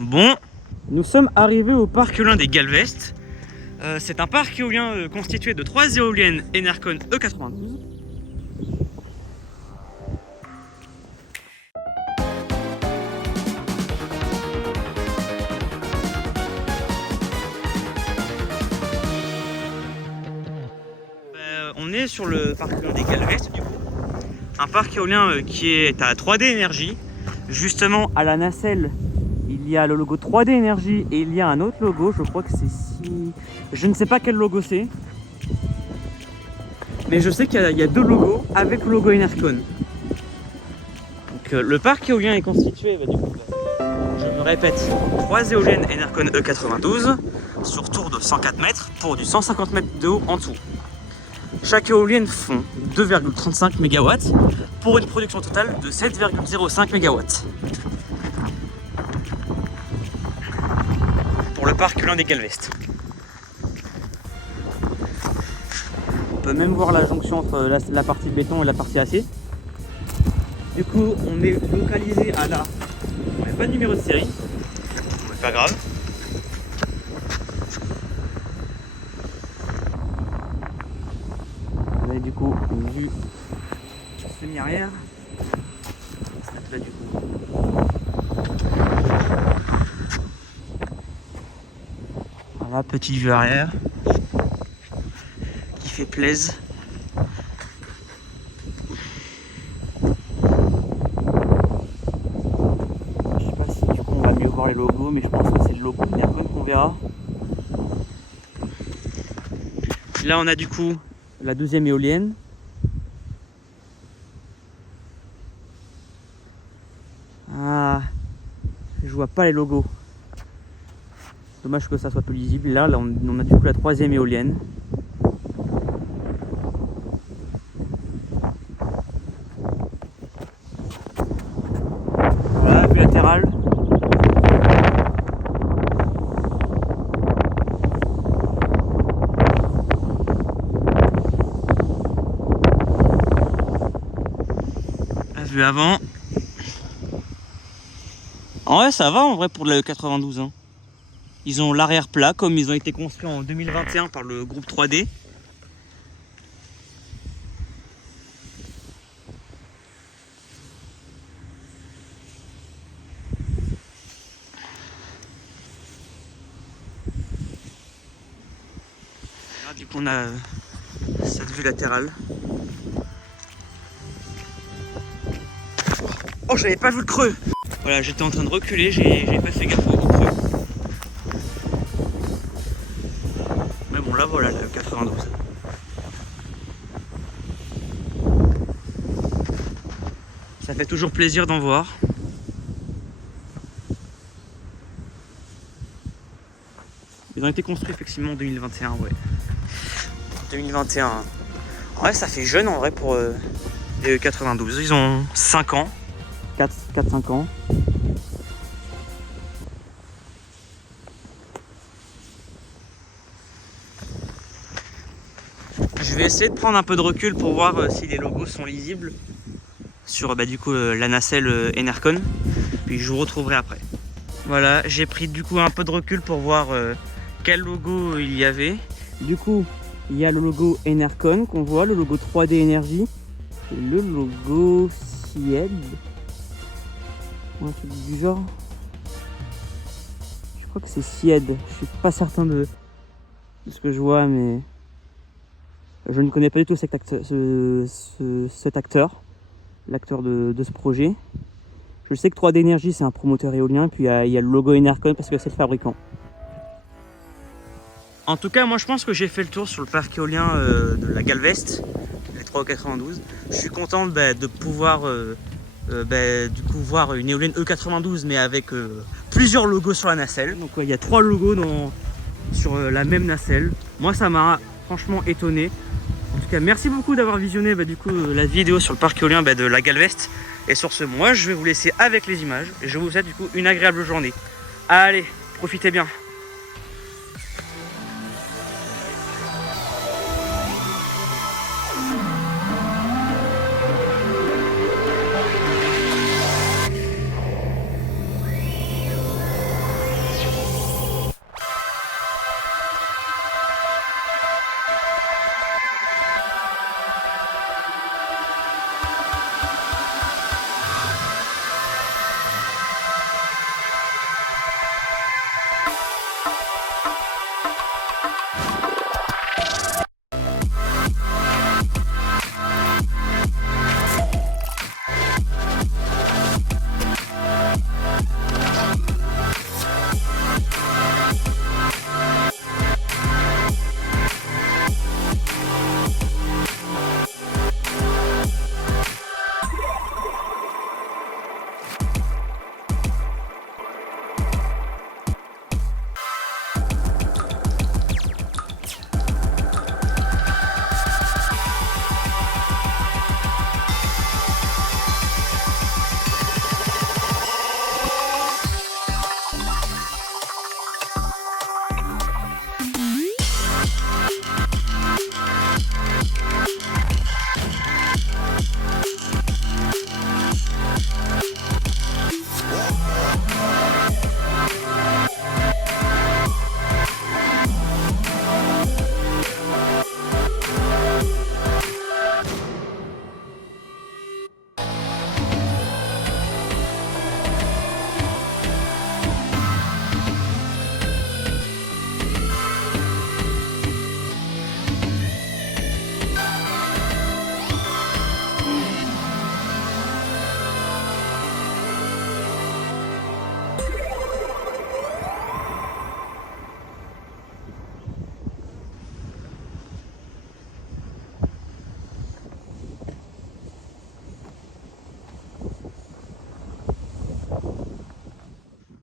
Bon, nous sommes arrivés au parc éolien des Galvestes. C'est un parc éolien constitué de 3 éoliennes Enercon E92. On est sur le parc éolien des Galvestes du coup. Un parc éolien qui est à 3D Énergie. Justement à la nacelle, il y a le logo 3D Énergie et il y a un autre logo, je crois que c'est ici. Je ne sais pas quel logo c'est. Mais je sais qu'il y a deux logos avec le logo Enercon. Donc le parc éolien est constitué, du coup, je me répète, 3 éoliennes Enercon E92 sur tour de 104 mètres pour du 150 mètres de haut en dessous. Chaque éolienne fond 2,35 MW pour une production totale de 7,05 MW. Pour le parc éolien des Galvestes. On peut même voir la jonction entre la partie béton et la partie acier. Du coup, on est localisé à là. On n'a pas de numéro de série, mais pas grave. On a du coup une vue semi-arrière. Là du coup. Voilà, petite vue arrière qui fait plaisir. Je sais pas si du coup on va mieux voir les logos, mais je pense que c'est le logo Enercon qu'on verra. Là on a du coup la deuxième éolienne. Ah, je vois pas les logos. Dommage que ça soit plus lisible. Là on a du coup la troisième éolienne. Voilà, vue latérale. La vue avant. Ouais, ça va en vrai pour le 92. Hein. Ils ont l'arrière plat comme ils ont été construits en 2021 par le groupe 3D. Là, du coup, on a cette vue latérale. Oh, j'avais pas vu le creux! Voilà, j'étais en train de reculer, j'ai pas fait gaffe au creux. Mais bon, là voilà, le 92. Ça fait toujours plaisir d'en voir. Ils ont été construits effectivement en 2021, ouais. 2021. Ouais, ça fait jeune en vrai pour les 92. Ils ont 5 ans. 4-5 ans. Je vais essayer de prendre un peu de recul pour voir si les logos sont lisibles sur du coup la nacelle Enercon. Puis je vous retrouverai après. Voilà, j'ai pris du coup un peu de recul pour voir quel logo il y avait. Du coup, il y a le logo Enercon qu'on voit, le logo 3D Énergie et le logo Sied. Un truc du genre. Je crois que c'est Sied. Je suis pas certain de ce que je vois, mais je ne connais pas du tout cet acteur, l'acteur de ce projet. Je sais que 3D Énergie c'est un promoteur éolien, puis il y a le logo Enercon parce que c'est le fabricant. En tout cas, moi je pense que j'ai fait le tour sur le parc éolien de la Galvestes, les 392. Je suis content de pouvoir du coup voir une éolienne E92 mais avec plusieurs logos sur la nacelle. Donc il y a 3 logos sur la même nacelle. Moi ça m'a franchement étonné. En tout cas, merci beaucoup d'avoir visionné du coup la vidéo sur le parc éolien de la Galvestes. Et sur ce, moi je vais vous laisser avec les images et je vous souhaite du coup une agréable journée. Allez, profitez bien.